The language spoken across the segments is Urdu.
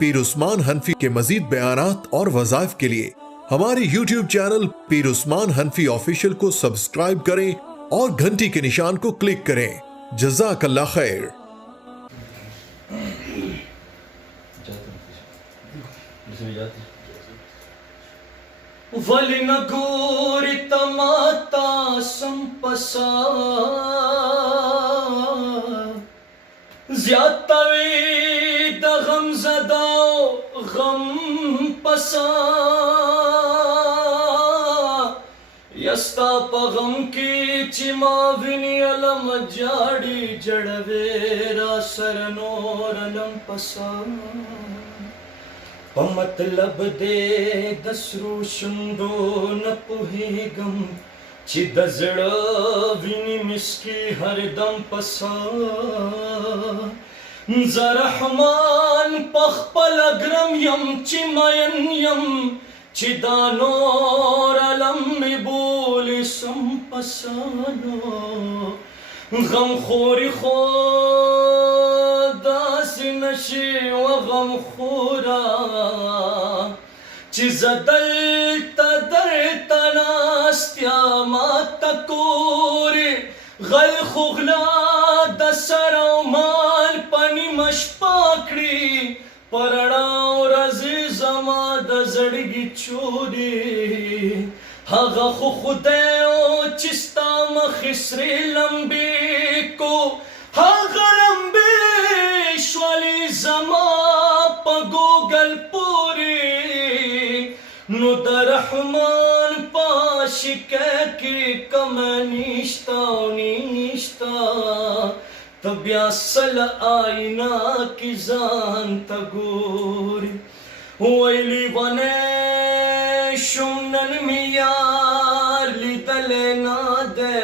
پیر عثمان حنفی کے مزید بیانات اور وظائف کے لیے ہمارے YouTube چینل پیر عثمان حنفی آفیشل کو سبسکرائب کریں اور گھنٹی کے نشان کو کلک کریں۔ جزاک اللہ خیر۔ وَلِنَگُورِ تَمَاتَا سَمْپَسَا زیادتوی دا غم زداو غم پسا یستا پا غم کی چی ماوینی علم جاڑی جڑویرا سرنور علم پسا پا مطلب دے دسرو شندو نپوہی گم چی دزڑا وینی مسکی ہر دم پسا زرحمان پخپل اگرم یم چی مین یم چی دانور علم بول سم پسانو غم خوری خود داسی نشی و غم خورا چی زدل تدر تناستیا ما تکوری غل خغلا دسر و مال پنی مش پاکڑی پرڑاو رزی زما دزڑگی چوری ہاگا خو خودیو چستا مخسری لمبی کو ہاگا لمبی شوالی زما پا گوگل پوری نو در رحمان پا شکیکی کم نیشتا و نیشتا تبیا سل آئینا کی زان تگوری ویلی ونے شمنن میار لیدل نادے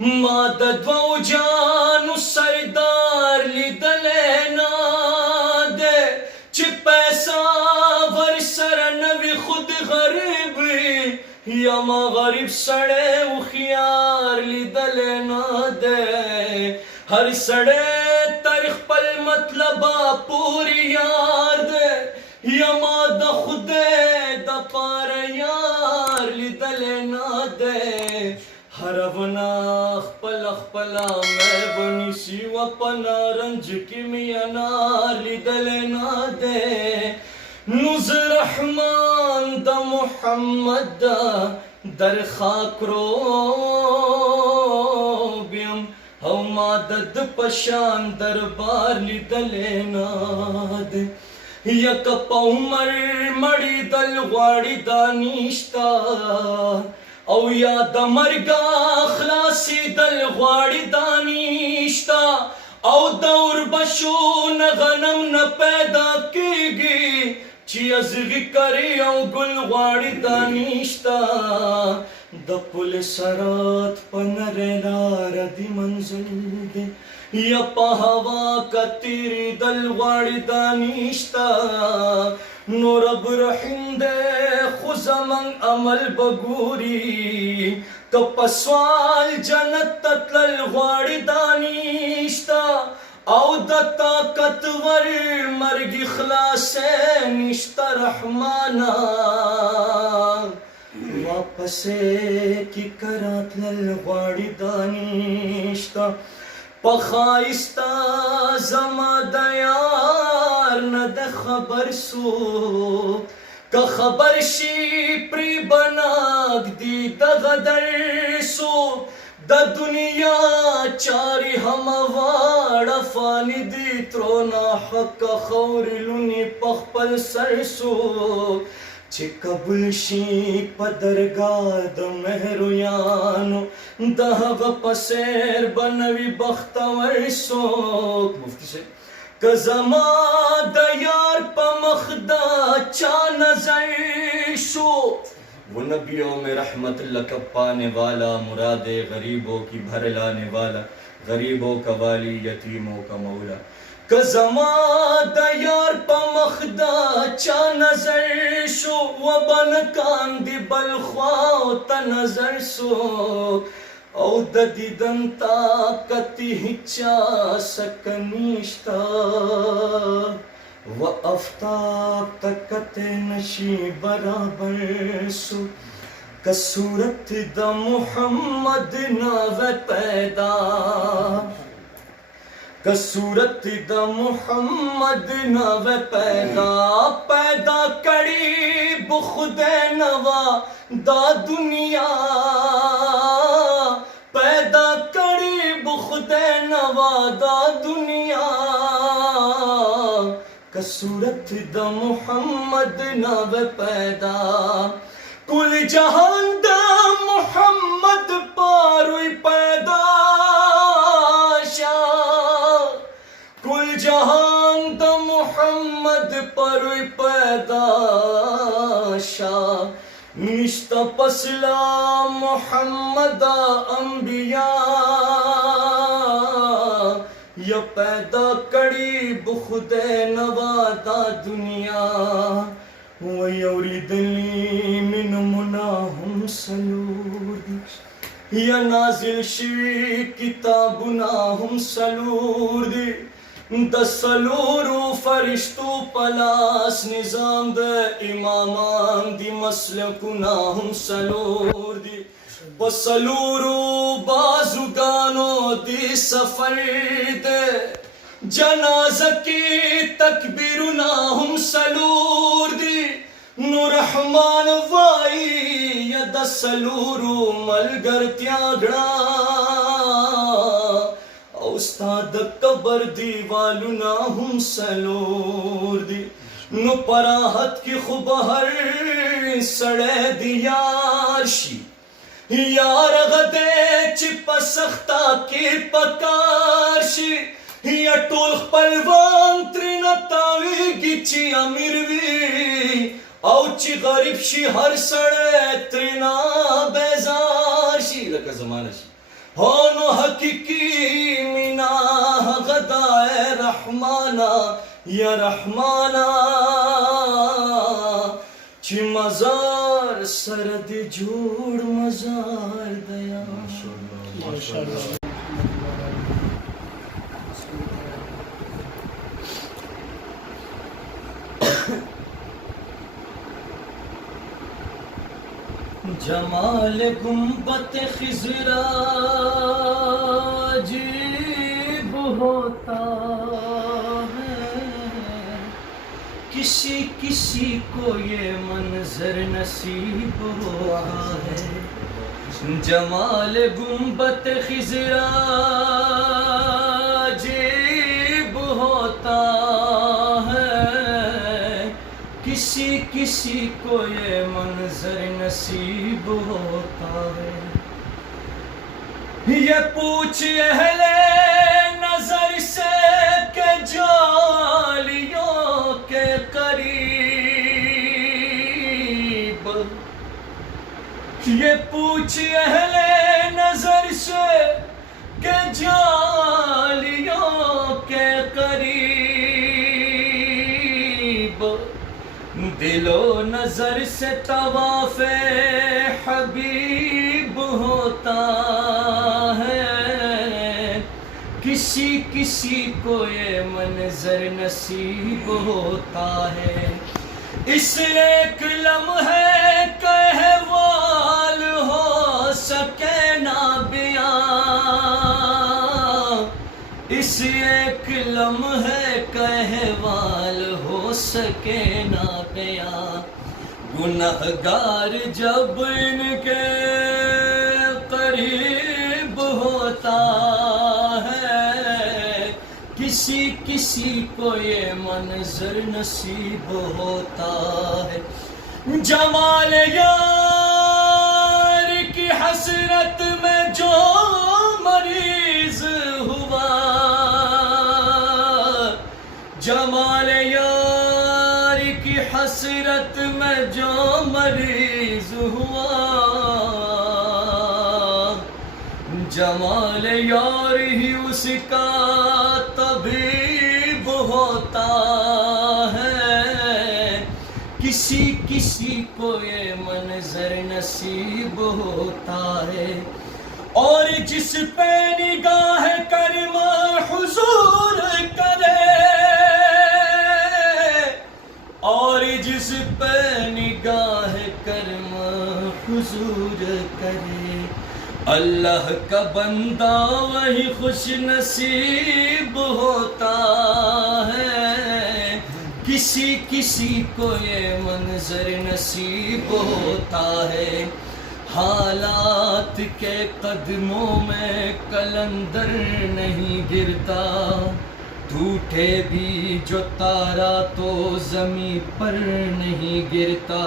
مادد و جانو سردار لیدل نادے چی پیسا ورسر نوی خود غریبی یا ما غریب سڑے و خیار لیدل نادے ہر سڑے تاریخ پل مطلبا پوری یار دے یا ما دا خودے دا پار یار لیدل نادے ہر وناخ پلخ پلا میں بنی سی و پنا رنج کی میانار لیدل نادے نوز رحمان دا محمد دا در خاک رو بیم او مادد پشان دربار لیدل نادے یک پا عمر مڑی دل غاڑی دانیشتا او یاد مرگا خلاصی دل غاڑی دانیشتا او دور بشون غنم نہ پیدا کی گی چی ازغی کری او گل غاڑی دانیشتا دا پل سرات پنر نار دی منزل دے یا پا ہوا کا تیری دل غاڑی دانیشتا نو رب رحم دے خوزمن عمل بگوری کپا سوال جنت تتلل غاڑی دانیشتا او دا طاقتور مرگی خلاصے نشتا رحمانا واپسے کی کرات لل غاڑی دانیشتا پخائستا زما دیار ند خبر سو کا خبر شی پری بناک دی دا غدر سو دا دنیا چاری ہموار فانی دی ترونا حق خور لونی پخپل سر سو چی قبل شی پدرگاہ دا مہرویانو دا ہوا پسیر بنوی بختور سوک مفتی سے کزما دا یار پا مخدا چا نظر شو وہ نبیوں میں رحمت اللہ کا پانے والا مراد غریبوں کی بھر لانے والا غریبوں کا والی یتیموں کا مولا کزما دا یار پا مخدا چا نظر شو و بنکان دی بلخواو تا نظر سو او دا دیدن طاقتی چا سکنیشتا و آفتاب تکت نشی برابر سو کسورت دا محمد ناوے پیدا کسورت دا محمد ناوے پیدا کری بخود نوا دا دنیا پیدا کری بخود نوا دا دنیا کسورت دا محمد ناوے پیدا کل جہان دا محمد پاروئی پیدا شاہ کل جہان دا محمد پاروئی پیدا شاہ نشتا پسلا محمد انبیاء یا پیدا کری بخود نوادا دنیا وَيَوْرِدَنِي مِنْ مُنَاهُمْ سَلُورِ یا نازل شوی کتابناہم سلور دی دا سلورو فرشتو پلاس نظام دا امامان دی مسلکناہم سلور دی بسلورو بازوگانو دی سفر دے جنازہ کی تکبیرناہم سلور دی نو رحمان وائی یا دا سلورو ملگر تیاگڑا استاد قبر دیوالناہم سلور دی نو پراحت کی خوبہر سڑے دیارشی یار غدے چپ سختا کی پکارشی یا ټول خپلوان ترنه تاویږي چې امیر وي او چې غریب شي هر سړی ترنه بیزار شي لکه زمانه شي هو نو حقیقي مینا هغه ده رحمانا یا رحمانا چې مزار سره دې جوړ مزار دیا ماشاءالله جمال گنبد خضرا عجیب ہوتا ہے کسی کسی کو یہ منظر نصیب ہوتا ہے جمال گنبد خضرا عجیب ہوتا ہے کسی کسی کو یہ منظر نصیب ہوتا ہے یہ پوچھ اہل نظر سے کہ جالیوں کے قریب یہ پوچھ اہل نظر سے کہ جالیوں کے قریب دل و نظر سے طواف حبیب ہوتا ہے کسی کسی کو یہ منظر نصیب ہوتا ہے اس ایک لمحے کہوال ہو سکے نہ بیان اس ایک لمحے کہوال ہو سکے نہ بیان گنہگار جب ان کے قریب ہوتا ہے کسی کسی کو یہ منظر نصیب ہوتا ہے جمال یار کی حسرت میں جو مریض ہوا جمال یار کی حسرت میں جو مریض ہوا جمال یار ہی اس کا طبیب ہوتا ہے کسی کسی کو یہ منظر نصیب ہوتا ہے اور جس پہ نگاہ کرم حضور کرے کرے. اللہ کا بندہ وہی خوش نصیب ہوتا ہے. کسی کسی کو یہ منظر نصیب ہوتا ہے. حالات کے قدموں میں قلندر نہیں گرتا. ٹوٹے بھی جو تارا تو زمین پر نہیں گرتا.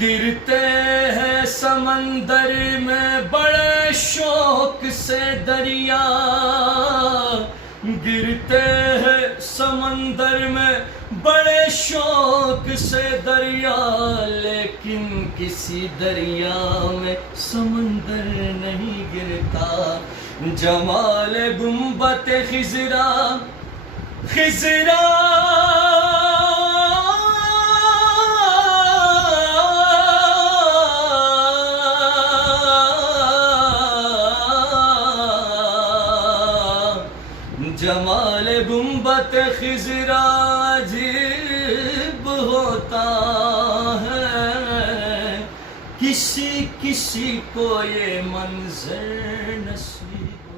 گرتے ہیں سمندر میں بڑے شوق سے دریا. گرتے ہیں سمندر میں بڑے شوق سے دریا. لیکن کسی دریا میں سمندر نہیں گرتا. جمال گنبد خضرا خضرا جمال گنبد خضرا عجیب ہوتا ہے. کسی کسی کو یہ منظر نصیب